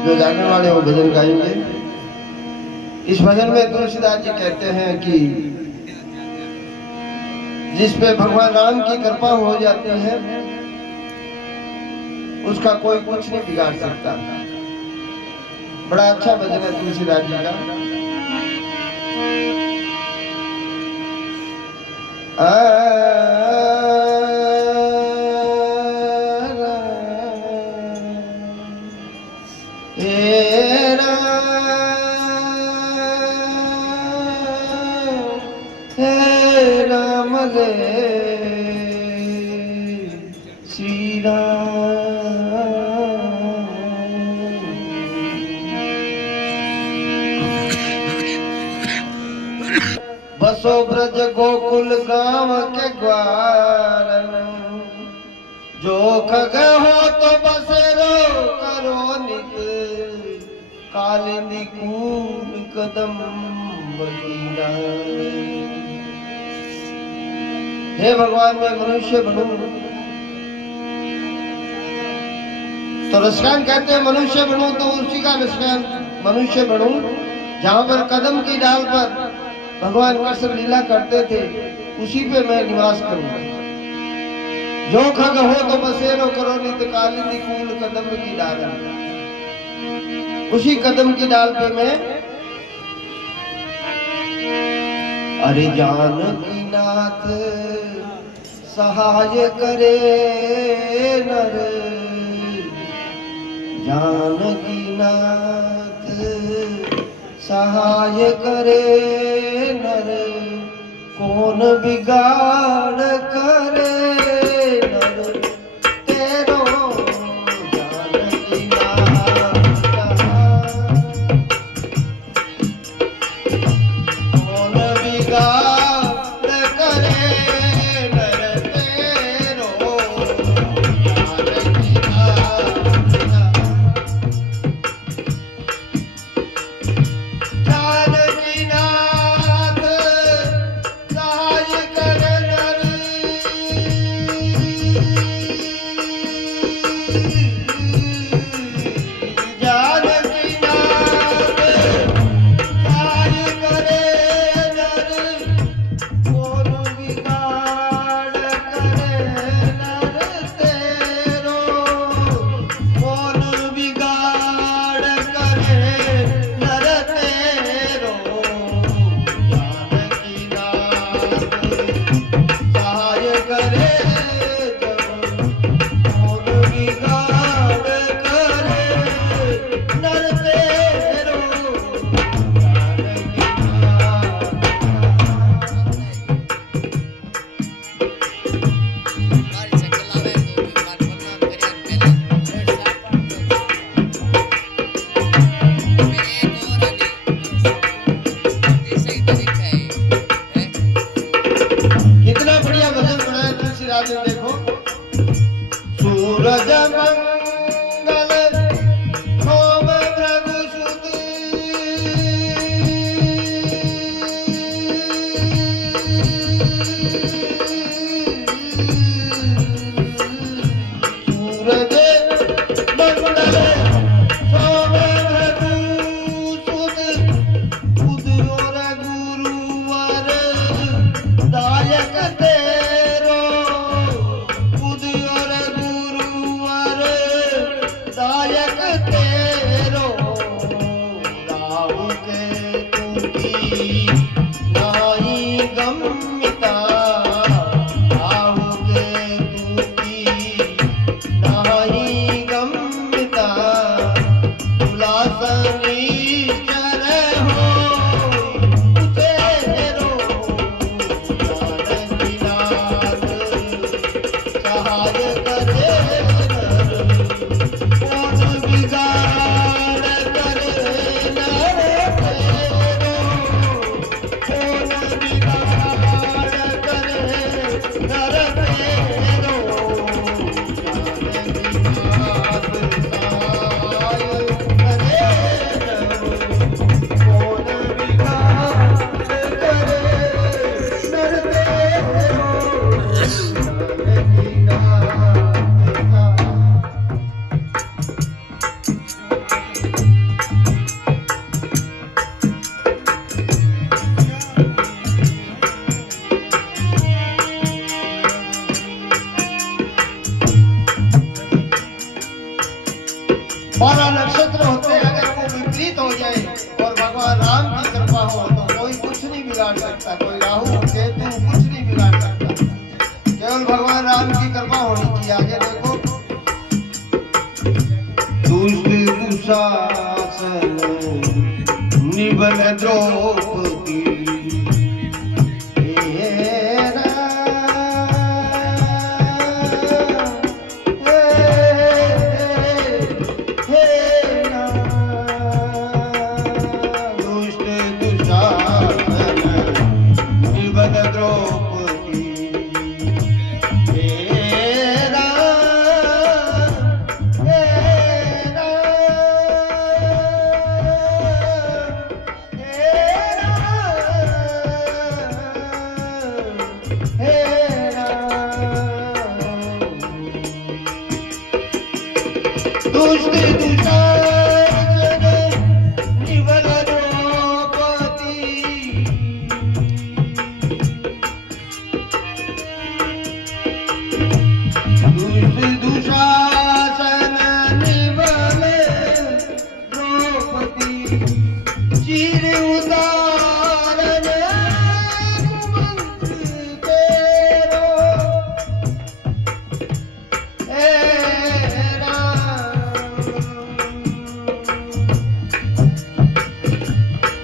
जो जानने वाले वो भजन गाएंगे। इस भजन में तुलसीदास जी कहते हैं कि जिस पे भगवान राम की कृपा हो जाती है उसका कोई कुछ नहीं बिगाड़ सकता। बड़ा अच्छा भजन है तुलसीदास जी का। राम श्री राम बसो ब्रज गोकुल गांव के ग्वार जो खग हो तो बसेरो करो नित कालिंदी कूल कदम बदीना। हे भगवान मैं मनुष्य बनूं तो रसकान कहते हैं मनुष्य बनूं तो उसी का रसकान मनुष्य बनूं जहां पर कदम की डाल पर भगवान कृष्ण लीला करते थे उसी पे मैं निवास करूंगा। जो खग हो तो बसेरो करो नित कालिंदी कूल कदम की डाल, उसी कदम की डाल पे मैं। अरे जानकी नाथ सहाय करे नर, जानकी नाथ सहाय करे नर, कौन बिगाड़ करे नर तेरो। जानकी नाथ कौन बिगाड़ करे नर तेरो। जानकी देखो सूरज मंगल सोम भृगुसुत, सूरज मंगल सोम भृगुसुत, बुध और गुरुवर दायक तेरो। दायक तेरो राहु के तुकी नाई गम्यता, राहु के तुकी नाई गम्यता, उलासनी चर हो तेरो। जानकी नाथ सहाय करे नर, कौन बिगाड़ 12 नक्षत्र होते हैं, अगर वो विपरीत हो जाए और भगवान राम की कृपा हो तो कोई कुछ नहीं बिगाड़ सकता, कोई राहु केतु कुछ नहीं बिगाड़ सकता, केवल भगवान राम की कृपा होनी चाहिए। आगे देखो, दुष्ट दुशासन निबल द्रौपदी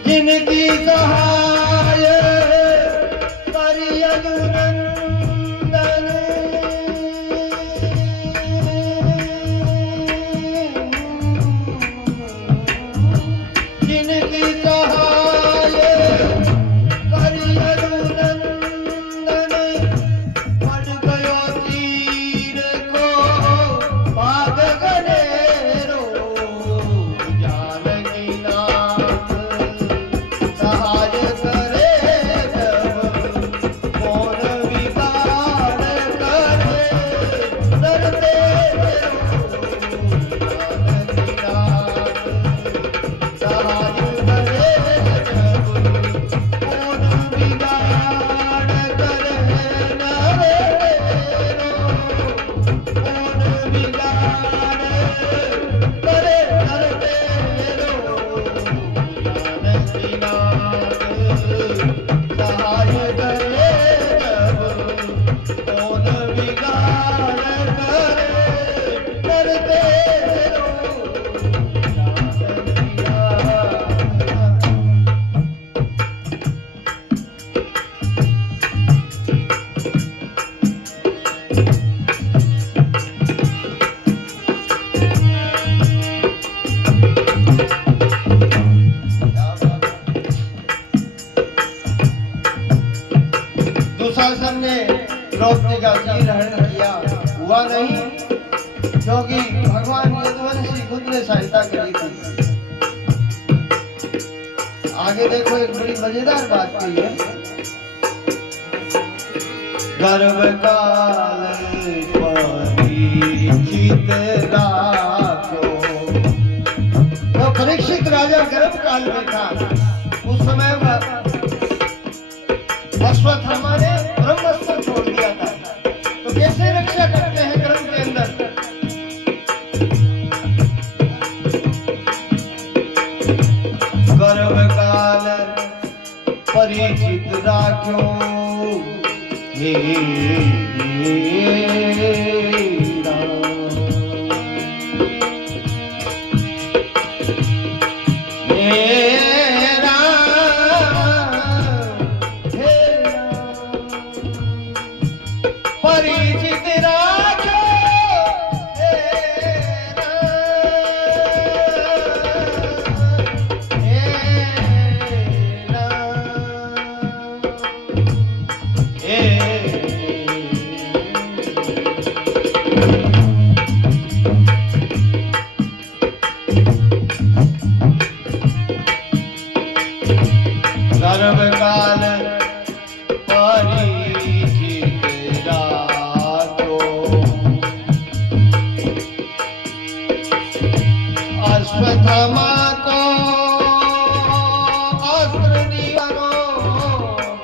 जिनकी सहाय करियदुनंदन जिनकी सहाय करियदुनंदन पड़ गयो तीर को भाग गनेरो जानकी नाथ सहाय करे जब कौन विगाड़ करे डरते जानकी नाथ सहाय करे जब कौन विगाड़ करे डरते कौन विगाड़ करे डरते जानकी नाथ सहाय करे जब कौन विगाड़ करे डरते जानकी नाथ। दुशासन ने द्रौपदी का चीर हरण किया, हुआ नहीं, क्योंकि भगवान यदुवंशी खुद ने सहायता करी थी। आगे देखो, एक बड़ी मजेदार बात कही है, गर्भ काल परीक्षित राखो। तो परीक्षित राजा गर्भ काल में था, उस समय अश्वत्थामा ने ब्रह्मास्त्र छोड़ दिया था, तो कैसे रक्षा करते हैं गर्भ के अंदर? गर्भ काल परिचित राख्यो हे राम। हे परिचित राखो हे गर्भ काल परिचित राखो। अश्वत्थामा को अस्त्र दियो,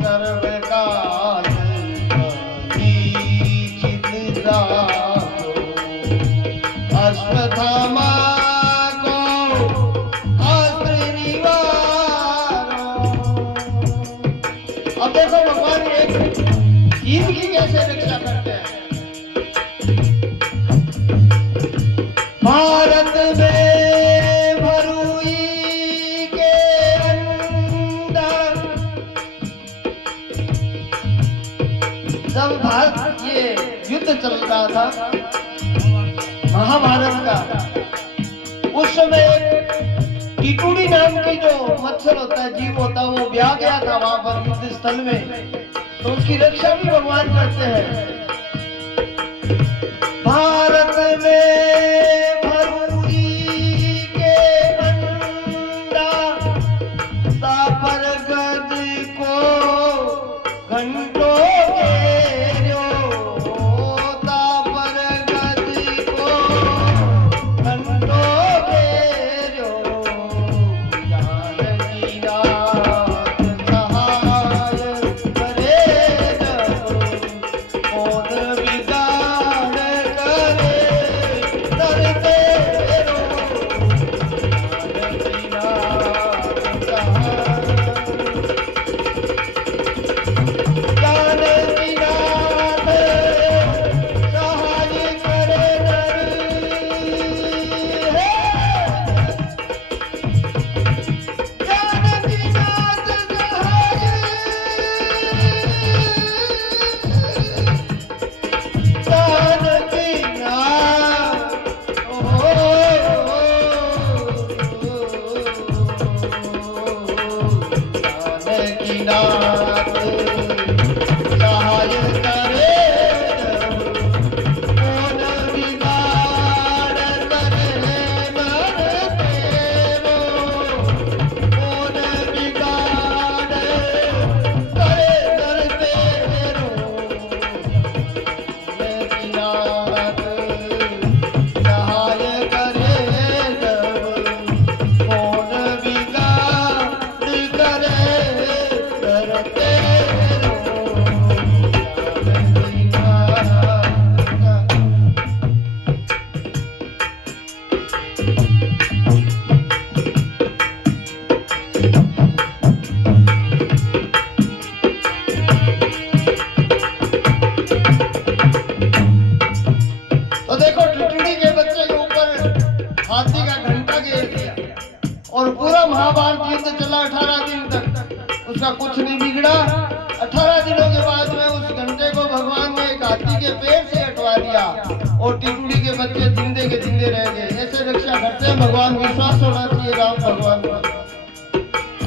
गर्भ काल परिचित राखो। अश्वत्थामा ऐसे रक्षा करते हैं। भारत में भरुई के अंदर जब भारत ये युद्ध चल रहा था महाभारत का, उस समय टिटुड़ी नाम की जो मच्छर होता है, जीव होता है, वो ब्याह गया था वहां पर युद्ध स्थल में, तो उसकी रक्षा भी भगवान करते हैं। भारत में भरुई के अंदर तापर गद को घंटों घेरो, तापर गद को घंटों घेरो, जानकी नाथ सहाय करे जब, कौन बिगाड़ करे करते रो, जानकी नाथ सहाय, जानकी नाथ सहाय करे जानकी नाथ सहाय, जानकी नाथ, जानकी नाथ सहाय करे जब, कौन बिगाड़ करे नर तेरो, कौन बिगाड़ करे नर तेरो, जानकी नाथ सहाय करे जब, कौन बिगाड़ करे नर तेरो, जानकी नाथ। तो देखो टिटुड़ी के बच्चे के ऊपर हाथी का घंटा घेर दिया और पूरा महाभारत युद्ध चला 18 दिन तक, उसका कुछ नहीं बिगड़ा। 18 दिनों के बाद में उस घंटे को भगवान ने एक हाथी के पेट से हटवा दिया और टिटुड़ी के बच्चे जिंदे के जिंदे रह गए। ऐसे रक्षा करते हैं भगवान, विश्वास होना चाहिए राम भगवान पर।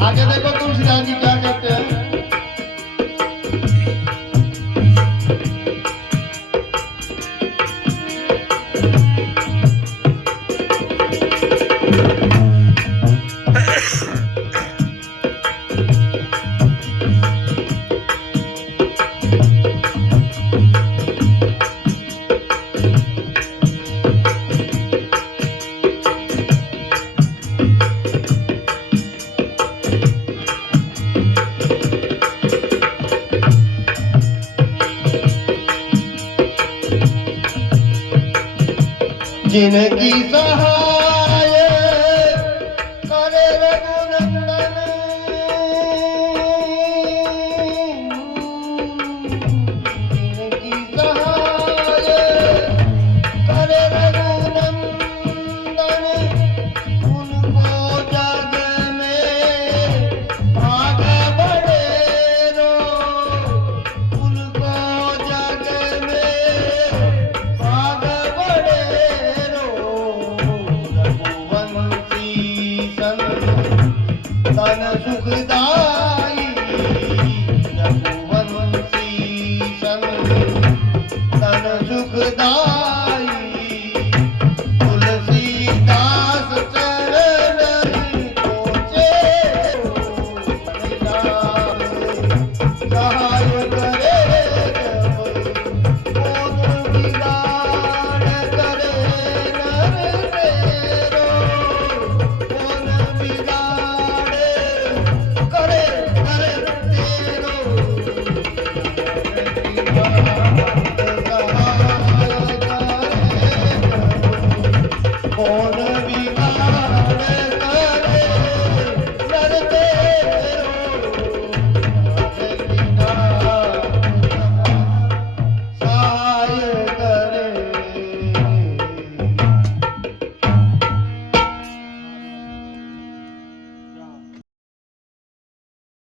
आगे देखो तुलसीदास जी क्या कहते हैं। जिनकी सहाय करे रघुनंदन, जिनकी सहाय करे रघुनंदन, उनको जग में भाग बड़ेरो, उनको जग में भाग बड़ेरो, रघुवंशी सन तन सुखदाई, रघुवंशी सन तन सुखदाई, तुलसीदास चरण पहुँचे, सहाय करे जब, कौन बिगाड़ करे नर तेरो, कौन बिगाड़ करे नर तेरो, जानकी नाथ